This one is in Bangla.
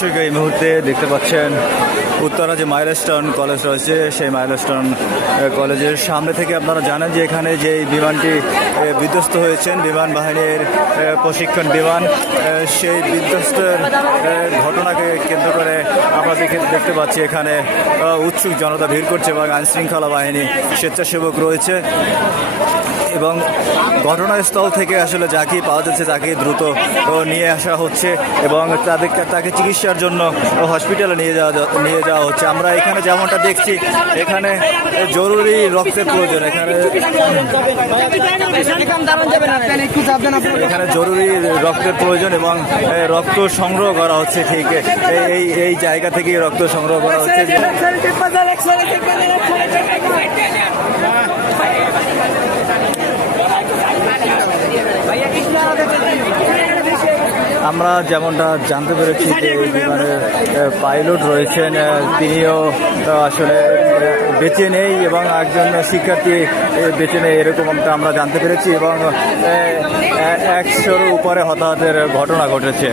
দর্শক এই মুহূর্তে দেখতে পাচ্ছেন উত্তরা যে মাইলস্টোন কলেজ রয়েছে সেই মাইলস্টোন কলেজের সামনে থেকে আপনারা জানেন যে এখানে যে বিমানটি বিধ্বস্ত হয়েছেন বিমান বাহিনীর প্রশিক্ষণ বিমান সেই বিধ্বস্তের ঘটনাকে কেন্দ্র করে আমরা দেখতে পাচ্ছি এখানে উৎসুক জনতা ভিড় করছে এবং আইনশৃঙ্খলা বাহিনী স্বেচ্ছাসেবক রয়েছে এবং ঘটনাস্থল থেকে আসলে যাকে পাওয়া যাচ্ছে তাকে দ্রুত নিয়ে আসা হচ্ছে এবং তাকে চিকিৎসার জন্য হসপিটালে নিয়ে যাওয়া হচ্ছে। আমরা এখানে যেমনটা দেখছি এখানে জরুরি রক্তের প্রয়োজন, এখানে জরুরি রক্তের প্রয়োজন এবং রক্ত সংগ্রহ করা হচ্ছে। ঠিক এই জায়গা থেকেই রক্ত সংগ্রহ করা হচ্ছে। আমরা যেমনটা জানতে পেরেছি যে বিমানের পাইলট রয়েছেন তিনিও আসলে বেঁচে নেই এবং একজন শিক্ষার্থী বেঁচে নেই এরকমটা আমরা জানতে পেরেছি এবং 100-র উপরে হতাহতের ঘটনা ঘটেছে।